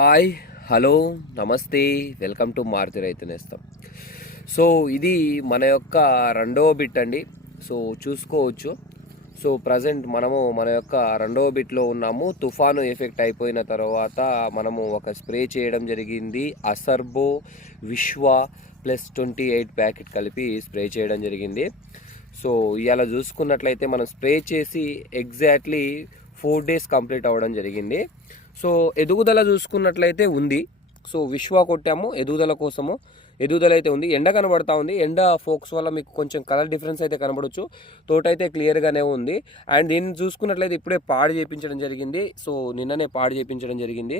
Hi hello నమస్తే welcome to Maruthi Raithu Nestham. So ఇది మన యొక్క రెండవ బిట్ అండి. సో చూసుకోవచ్చు. సో ప్రజెంట్ మనము మన యొక్క రెండవ బిట్లో ఉన్నాము. తుఫాను ఎఫెక్ట్ అయిపోయిన తర్వాత మనము ఒక స్ప్రే చేయడం జరిగింది. అసర్బో Vishwa plus twenty eight packet కలిపి స్ప్రే చేయడం జరిగింది. సో ఇలా చూసుకున్నట్లయితే మనం స్ప్రే చేసి ఎగ్జాక్ట్లీ ఫోర్ డేస్ కంప్లీట్ అవ్వడం జరిగింది. సో ఎదుగుదల చూసుకున్నట్లయితే ఉంది. సో విశ్వ కొట్టాము ఎదుగుదల కోసము. ఎదుగుదల అయితే ఉంది. ఎండ కనబడతా ఉంది. ఎండ ఫోక్స్ వల్ల మీకు కొంచెం కలర్ డిఫరెన్స్ అయితే కనబడవచ్చు తోట అయితే క్లియర్గానే ఉంది. అండ్ దీన్ని చూసుకున్నట్లయితే ఇప్పుడే పాడు చేయించడం జరిగింది. సో నిన్ననే పాడు చేయించడం జరిగింది.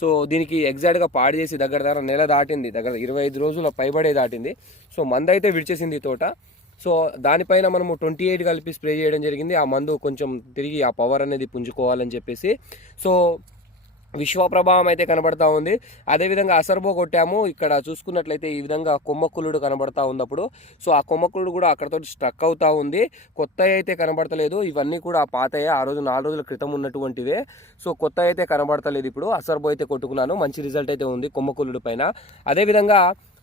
సో దీనికి ఎగ్జాక్ట్గా పాడు చేసి దగ్గర దగ్గర నెల దాటింది. దగ్గర ఇరవై ఐదు రోజుల పైబడే దాటింది. సో మందైతే విడిచేసింది తోట. సో దానిపైన మనము ట్వంటీ ఎయిట్ కలిపి స్ప్రే చేయడం జరిగింది. ఆ మందు కొంచెం తిరిగి ఆ పవర్ అనేది పుంజుకోవాలని చెప్పేసి. సో విశ్వ ప్రభావం అయితే కనబడతా ఉంది. అదేవిధంగా అసర్బో కొట్టాము. ఇక్కడ చూసుకున్నట్లయితే ఈ విధంగా కొమ్మకులుడు కనబడతా ఉంది అప్పుడు సో ఆ కొమ్మకులుడు కూడా అక్కడతో స్ట్రక్ అవుతా ఉంది. కొత్త అయితే కనబడతలేదు. ఇవన్నీ కూడా పాతయే. ఆ రోజు నాలుగు రోజుల క్రితం ఉన్నటువంటివే. సో కొత్త అయితే కనబడతలేదు ఇప్పుడు. అసర్బో అయితే కొట్టుకున్నాను. మంచి రిజల్ట్ అయితే ఉంది కొమ్మకులుడు పైన. అదేవిధంగా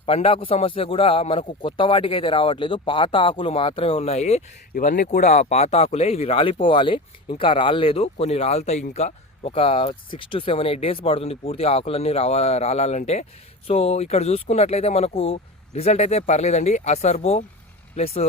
పండాకు సమస్య కూడా మనకు కొత్త వాటికి అయితే రావట్లేదు. పాత ఆకులు మాత్రమే ఉన్నాయి. ఇవన్నీ కూడా పాత ఆకులే. ఇవి రాలిపోవాలి. ఇంకా రాలేదు కొన్ని రాలుతాయి ఇంకా. ఒక six to seven eight days పడుతుంది పూర్తిగా ఆకులన్నీ రావా రాలాలంటే. సో ఇక్కడ చూసుకున్నట్లయితే మనకు రిజల్ట్ అయితే పర్లేదండి. అసర్బో plus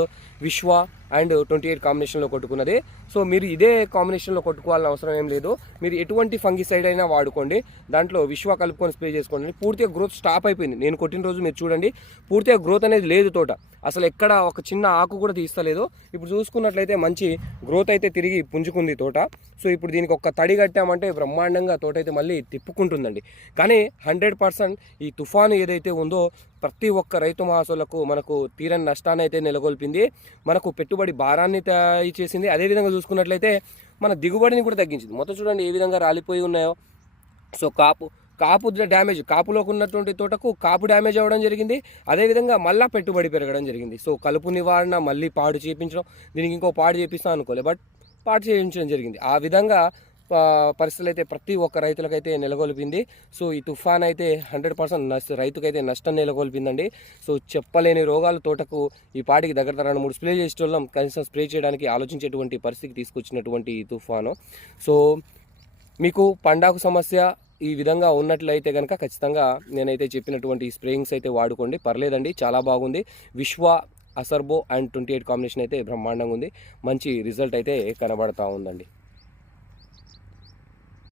Vishwa and twenty eight కాంబినేషన్లో కొట్టుకున్నది. సో మీరు ఇదే కాంబినేషన్లో కొట్టుకోవాలని అవసరం ఏం లేదు. మీరు ఎటువంటి ఫంగిసైడ్ అయినా వాడుకోండి. దాంట్లో విశ్వ కలుపుకొని స్ప్రే చేసుకోండి. పూర్తిగా గ్రోత్ స్టాప్ అయిపోయింది. నేను కొట్టిన రోజు మీరు చూడండి. పూర్తిగా గ్రోత్ అనేది లేదు తోట. అసలు ఎక్కడ ఒక చిన్న ఆకు కూడా తీస్తలేదు. ఇప్పుడు చూసుకున్నట్లయితే మంచి గ్రోత్ అయితే తిరిగి పుంజుకుంది తోట. సో ఇప్పుడు దీనికి ఒక తడి కట్టామంటే బ్రహ్మాండంగా తోట అయితే మళ్ళీ తిప్పుకుంటుందండి. కానీ హండ్రెడ్ పర్సెంట్ ఈ తుఫాను ఏదైతే ఉందో ప్రతి ఒక్క రైతు మహాసులకు మనకు తీరని నష్టాన్ని అయితే నెలకొల్పింది. మనకు పెట్టుబడి భారాన్ని చేసింది. అదేవిధంగా చూసుకున్నట్లయితే మన దిగుబడిని కూడా తగ్గించింది. మొత్తం చూడండి ఏ విధంగా రాలిపోయి ఉన్నాయో. సో కాపు కాపు డ్యామేజ్ కాపులోకి ఉన్నటువంటి తోటకు కాపు డ్యామేజ్ అవ్వడం జరిగింది. అదేవిధంగా మళ్ళీ పెట్టుబడి పెరగడం జరిగింది. సో కలుపు నివారణ మళ్ళీ పాడు చేయించడం దీనికి ఇంకో పాడు చేపిస్తాం అనుకోలే బట్ పాడు చేయించడం జరిగింది. ఆ విధంగా పరిస్థితులు అయితే ప్రతి ఒక్క రైతులకైతే నెలకొల్పింది. సో ఈ తుఫాన్ అయితే హండ్రెడ్ పర్సెంట్ నష్ట రైతుకైతే నష్టం నెలకొల్పిందండి. సో చెప్పలేని రోగాలు తోటకు ఈ పాటికి దగ్గర రెండు మూడు స్ప్రే చేసేటోళ్ళం. కనీసం స్ప్రే చేయడానికి ఆలోచించేటువంటి పరిస్థితికి తీసుకొచ్చినటువంటి ఈ తుఫాను. సో మీకు పండాకు సమస్య ఈ విధంగా ఉన్నట్లయితే కనుక ఖచ్చితంగా నేనైతే చెప్పినటువంటి స్ప్రేయింగ్స్ అయితే వాడుకోండి. పర్లేదండి చాలా బాగుంది. విశ్వ అసర్బో అండ్ ట్వంటీ ఎయిట్ కాంబినేషన్ అయితే బ్రహ్మాండంగా ఉంది. మంచి రిజల్ట్ అయితే కనబడతా ఉందండి.